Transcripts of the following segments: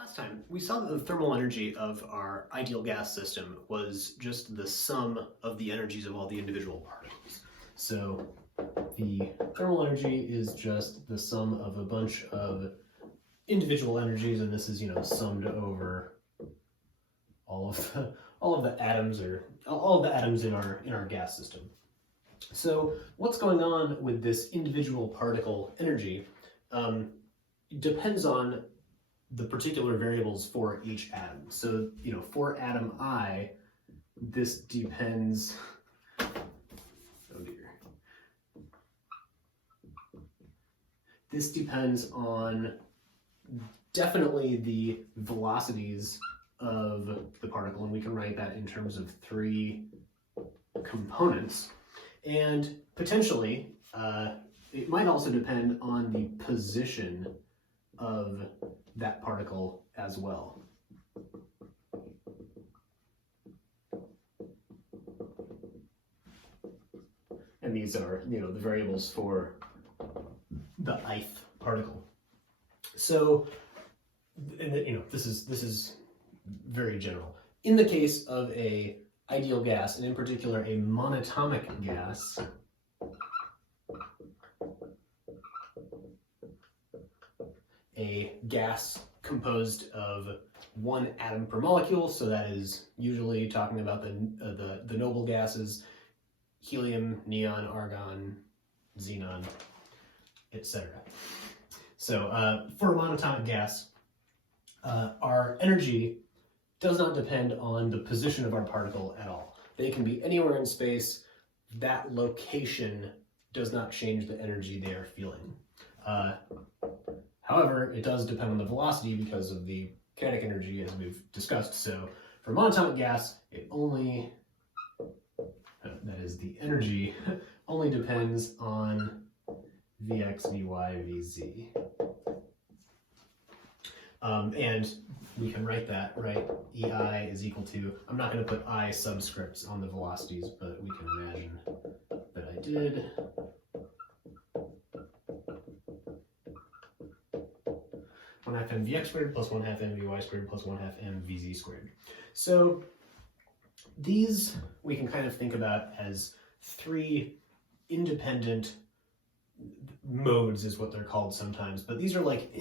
Last time, we saw that the thermal energy of our ideal gas system was just the sum of the energies of all the individual particles. So the thermal energy is just the sum of a bunch of individual energies, and this is, summed over all of the atoms, or all of the atoms in our gas system. So what's going on with this individual particle energy depends on the particular variables for each atom. So, for atom I, this depends, oh dear. This depends on definitely the velocities of the particle, and we can write that in terms of three components. And potentially, it might also depend on the position of that particle as well. And these are, the variables for the ith particle. So, this is very general. In the case of a ideal gas, and in particular a monatomic gas, a gas composed of one atom per molecule, so that is usually talking about the noble gases, helium, neon, argon, xenon, etc. So for a monatomic gas, our energy does not depend on the position of our particle at all. They can be anywhere in space. That location does not change the energy they are feeling. However, it does depend on the velocity because of the kinetic energy, as we've discussed. So for monatomic gas, it only, that is the energy, only depends on Vx, Vy, Vz. And we can write that, right? EI is equal to, I'm not going to put I subscripts on the velocities, but we can imagine that I did. One half mvx squared plus 1/2 mvy squared plus 1/2 mvz squared. So these we can kind of think about as three independent modes, is what they're called sometimes, but these are like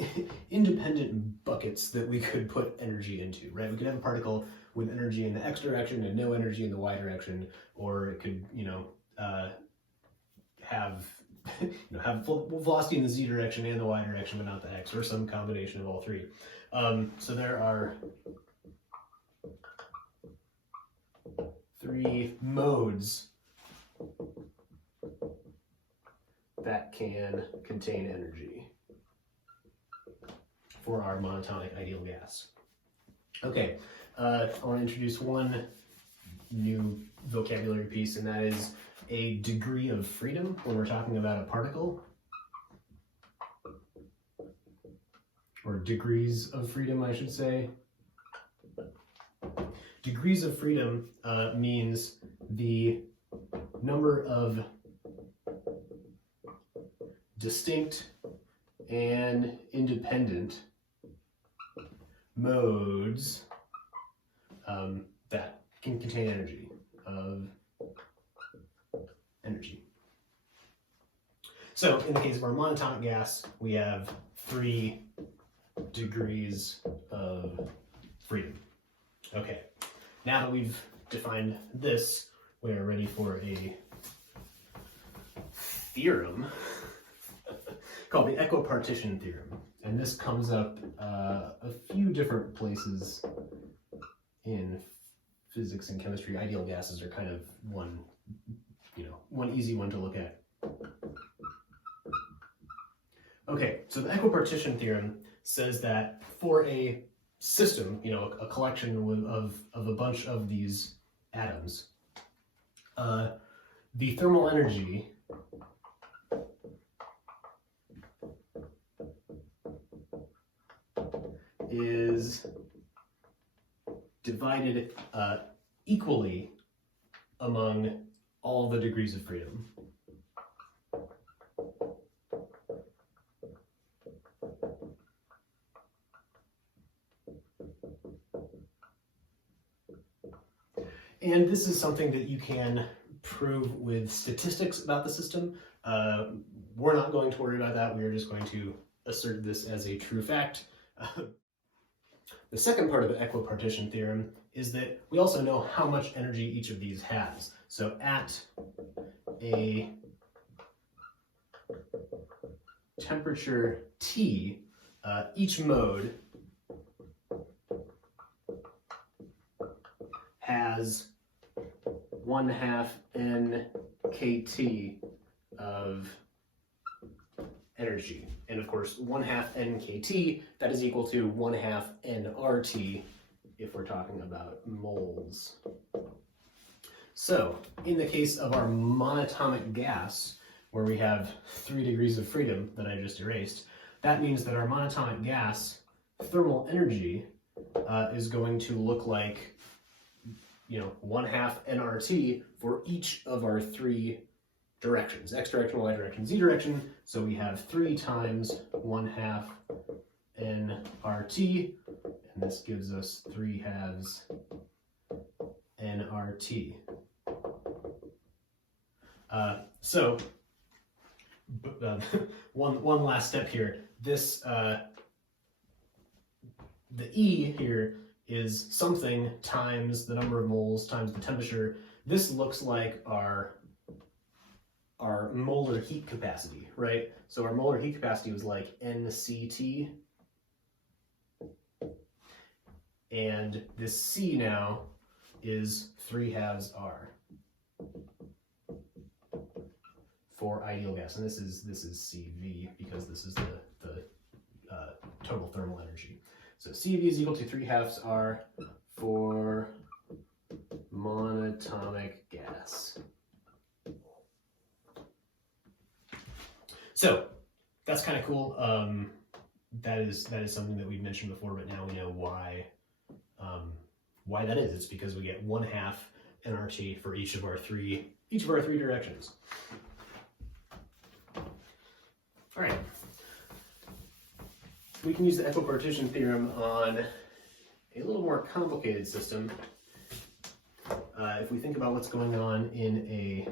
independent buckets that we could put energy into, right? We could have a particle with energy in the x direction and no energy in the y direction, or it could, have velocity in the z direction and the y direction, but not the x, or some combination of all three. So there are three modes that can contain energy for our monatomic ideal gas. Okay, I want to introduce one new vocabulary piece, and that is a degree of freedom when we're talking about a particle, or degrees of freedom, I should say. Degrees of freedom means the number of distinct and independent modes that can contain energy, So in the case of our monatomic gas, we have 3 degrees of freedom. Okay, now that we've defined this, we are ready for a theorem called the Equipartition theorem. And this comes up a few different places in physics and chemistry. Ideal gases are kind of one easy one to look at. Okay, so the Equipartition theorem says that for a system, a collection of a bunch of these atoms, the thermal energy is divided equally among all the degrees of freedom. And this is something that you can prove with statistics about the system. We're not going to worry about that. We are just going to assert this as a true fact. The second part of the equipartition theorem is that we also know how much energy each of these has. So at a temperature T, each mode has 1/2 nkt of energy. And of course, 1/2 nkt, that is equal to 1/2 nRT if we're talking about moles. So, in the case of our monatomic gas, where we have 3 degrees of freedom that I just erased, that means that our monatomic gas thermal energy is going to look like, 1/2 nRT for each of our 3 directions: x direction, y direction, z direction. So we have 3 times 1/2 nRT, and this gives us 3/2 nRT. So one last step here. This the E here is something times the number of moles times the temperature. This looks like our molar heat capacity, right? So our molar heat capacity was like NCT. And this C now is 3/2 R for ideal gas. And this is CV because this is the total thermal energy. So CV is equal to 3/2 R for monatomic gas. So that's kind of cool. That is something that we've mentioned before, but now we know why that is. It's because we get 1/2 nRT for each of our three directions. All right. We can use the equipartition theorem on a little more complicated system. If we think about what's going on in a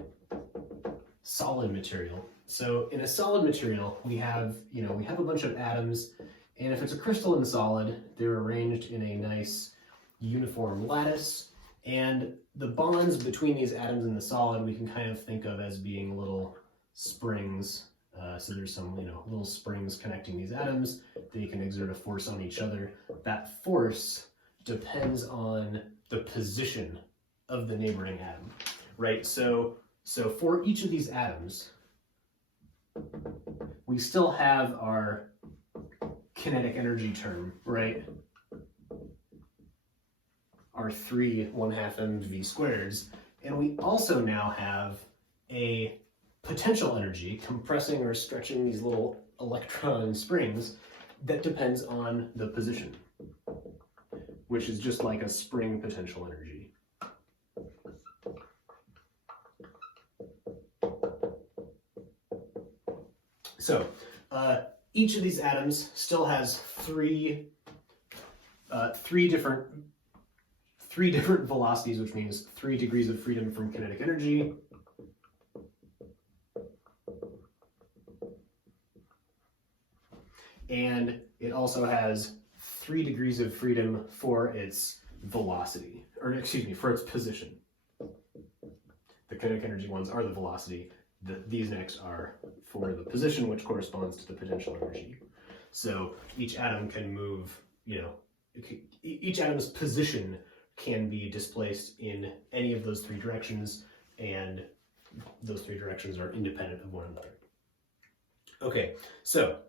solid material. So in a solid material, we have a bunch of atoms, and if it's a crystalline solid, they're arranged in a nice uniform lattice, and the bonds between these atoms in the solid we can kind of think of as being little springs. So there's some little springs connecting these atoms. They can exert a force on each other. That force depends on the position of the neighboring atom, right? So for each of these atoms, we still have our kinetic energy term, right? Our 3 1/2 mv squareds, and we also now have a potential energy compressing or stretching these little electron springs that depends on the position, which is just like a spring potential energy. So each of these atoms still has three different velocities, which means 3 degrees of freedom from kinetic energy. And it also has 3 degrees of freedom for its velocity, or excuse me, for its position. The kinetic energy ones are the velocity. These next are for the position, which corresponds to the potential energy. So each atom can move, each atom's position can be displaced in any of those 3 directions, and those 3 directions are independent of one another. Okay, so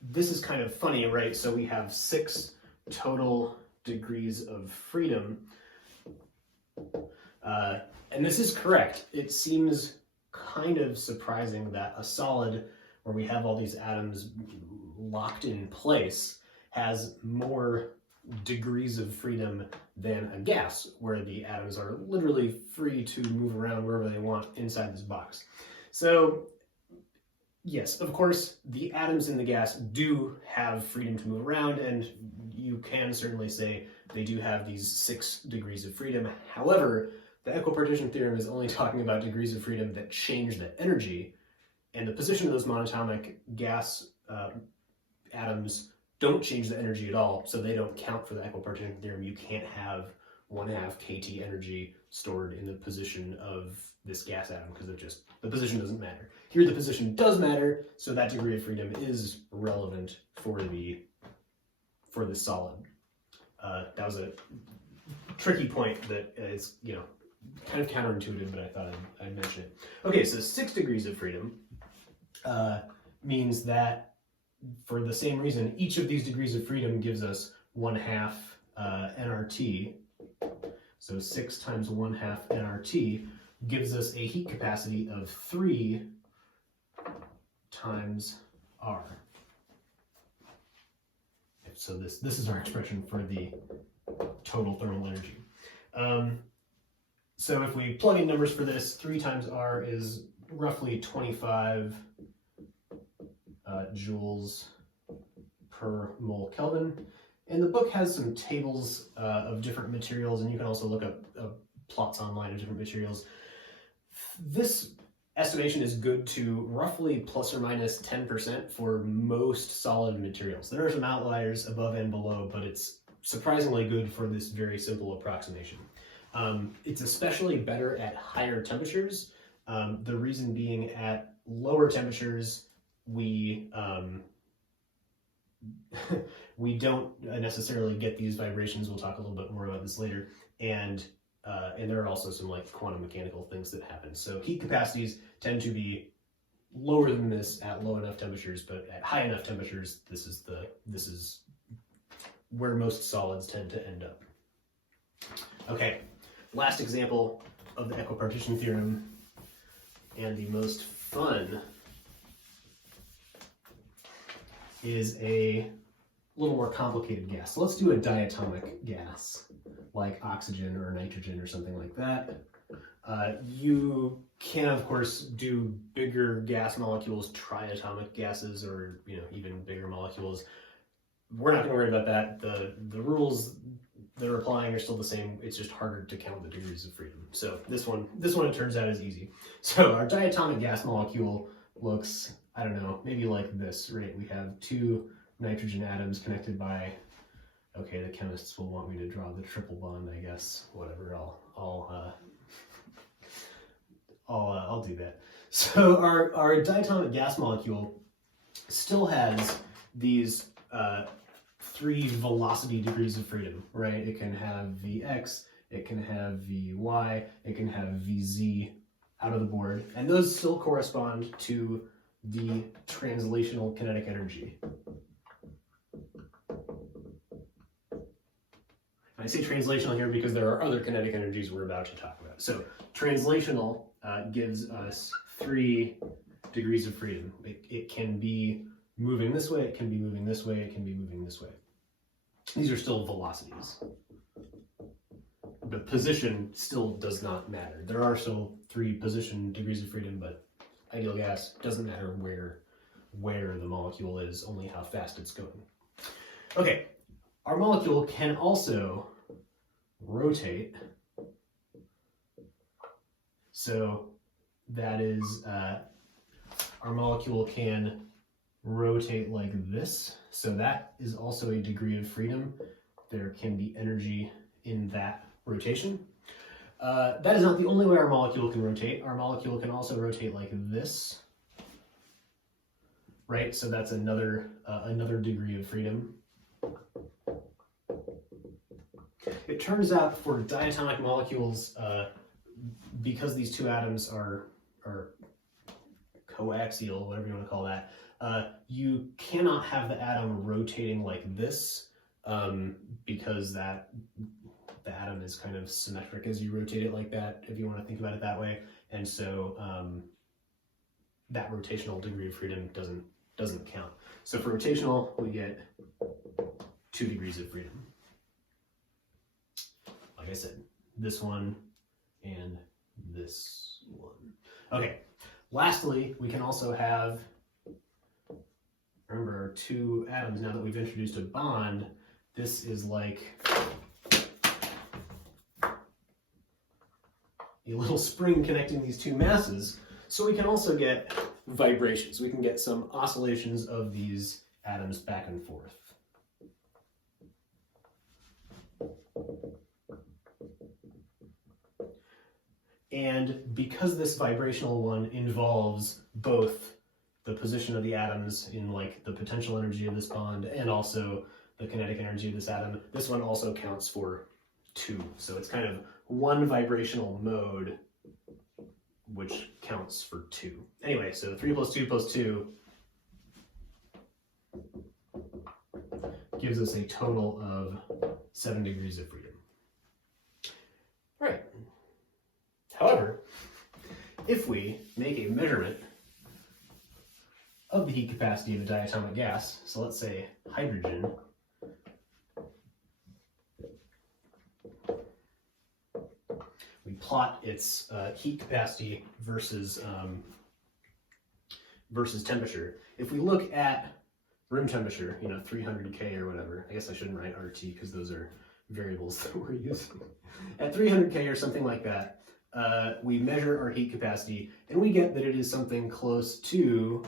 this is kind of funny, right? So we have 6 total degrees of freedom, and this is correct. It seems kind of surprising that a solid where we have all these atoms locked in place has more degrees of freedom than a gas where the atoms are literally free to move around wherever they want inside this box. So Yes, of course, the atoms in the gas do have freedom to move around, and you can certainly say they do have these 6 degrees of freedom. However, the equipartition theorem is only talking about degrees of freedom that change the energy, and the position of those monatomic gas atoms don't change the energy at all, so they don't count for the equipartition theorem. You can't have 1/2 kT energy stored in the position of this gas atom because the position doesn't matter. Here the position does matter, so that degree of freedom is relevant for the solid. That was a tricky point that is, kind of counterintuitive, but I thought I'd mention it. Okay, so 6 degrees of freedom means that for the same reason, each of these degrees of freedom gives us 1/2 nRT. So 6 times 1/2 nRT gives us a heat capacity of 3 times R. So this is our expression for the total thermal energy. So if we plug in numbers for this, 3 times R is roughly 25 joules per mole Kelvin. And the book has some tables of different materials, and you can also look up plots online of different materials. This estimation is good to roughly plus or minus 10% for most solid materials. There are some outliers above and below, but it's surprisingly good for this very simple approximation. It's especially better at higher temperatures. The reason being, at lower temperatures, we don't necessarily get these vibrations. We'll talk a little bit more about this later. And there are also some like quantum mechanical things that happen. So heat capacities tend to be lower than this at low enough temperatures, but at high enough temperatures, this is where most solids tend to end up. Okay, last example of the equipartition theorem, and the most fun, is a little more complicated gas. So let's do a diatomic gas, like oxygen or nitrogen or something like that. You can, of course, do bigger gas molecules, triatomic gases, or even bigger molecules. We're not going to worry about that. The rules that are applying are still the same. It's just harder to count the degrees of freedom. So this one it turns out is easy. So our diatomic gas molecule looks, I don't know, maybe like this, right? We have 2 nitrogen atoms connected by, okay, the chemists will want me to draw the triple bond, I guess. Whatever, I'll do that. So our diatomic gas molecule still has these 3 velocity degrees of freedom, right? It can have Vx, it can have Vy, it can have Vz out of the board, and those still correspond to the translational kinetic energy. I say translational here because there are other kinetic energies we're about to talk about. So translational gives us 3 degrees of freedom. It can be moving this way, it can be moving this way, it can be moving this way. These are still velocities. The position still does not matter. There are still 3 position degrees of freedom, but ideal gas doesn't matter where the molecule is, only how fast it's going. Okay, our molecule can also rotate. So that is, our molecule can rotate like this. So that is also a degree of freedom. There can be energy in that rotation. That is not the only way our molecule can rotate. Our molecule can also rotate like this, right? So that's another degree of freedom. It turns out for diatomic molecules, because these 2 atoms are coaxial, whatever you want to call that, you cannot have the atom rotating like this, because the atom is kind of symmetric as you rotate it like that, if you want to think about it that way. And so that rotational degree of freedom doesn't count. So for rotational, we get 2 degrees of freedom. Like I said, this one and this one. Okay, lastly, we can also have remember our two atoms, now that we've introduced a bond, this is like a little spring connecting these two masses. So we can also get vibrations. We can get some oscillations of these atoms back and forth. And because this vibrational one involves both the position of the atoms in like the potential energy of this bond and also the kinetic energy of this atom, this one also counts for 2. So it's kind of one vibrational mode which counts for 2. Anyway, so 3 plus 2 plus 2 gives us a total of 7 degrees of freedom. Right. However, if we make a measurement of the heat capacity of a diatomic gas, so let's say hydrogen, we plot its heat capacity versus temperature. If we look at room temperature, 300 K or whatever, I guess I shouldn't write RT because those are variables that we're using. At 300 K or something like that, we measure our heat capacity and we get that it is something close to,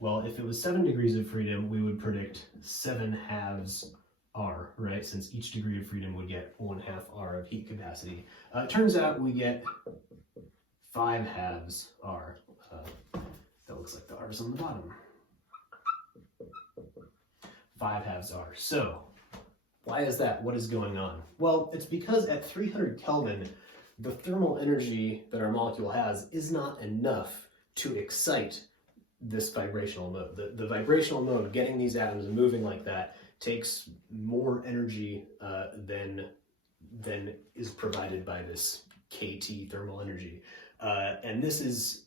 well, if it was 7 degrees of freedom, we would predict 7/2 R, right? Since each degree of freedom would get 1/2 R of heat capacity. It turns out we get 5/2 R. That looks like the R's on the bottom. 5/2 R. So, why is that? What is going on? Well, it's because at 300 Kelvin, the thermal energy that our molecule has is not enough to excite this vibrational mode. The vibrational mode, getting these atoms moving like that, takes more energy than is provided by this kT thermal energy. And this is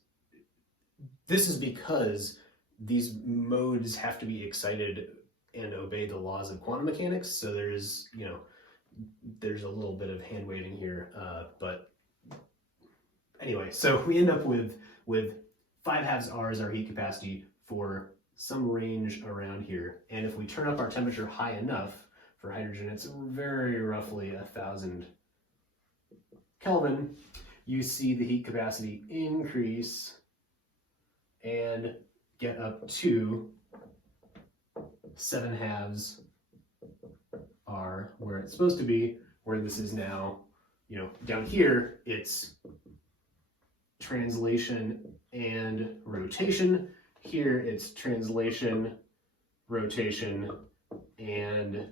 because these modes have to be excited and obey the laws of quantum mechanics. So there's a little bit of hand waving here, but anyway, so we end up with 5/2 R as our heat capacity for some range around here. And if we turn up our temperature high enough for hydrogen, it's very roughly 1000 Kelvin, you see the heat capacity increase and get up to 7/2 R, where it's supposed to be, where this is now, down here, it's translation and rotation. Here it's translation, rotation, and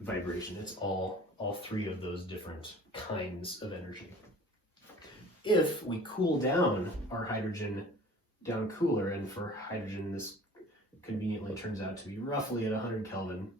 vibration. It's all 3 of those different kinds of energy. If we cool down our hydrogen down cooler, and for hydrogen this conveniently turns out to be roughly at 100 Kelvin,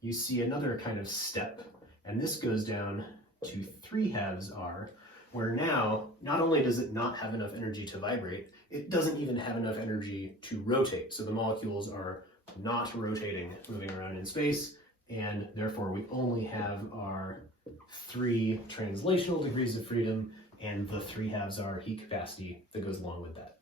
you see another kind of step, and this goes down to 3/2 R, where now, not only does it not have enough energy to vibrate, it doesn't even have enough energy to rotate. So the molecules are not rotating, moving around in space, and therefore we only have our 3 translational degrees of freedom and the 3/2 R heat capacity that goes along with that.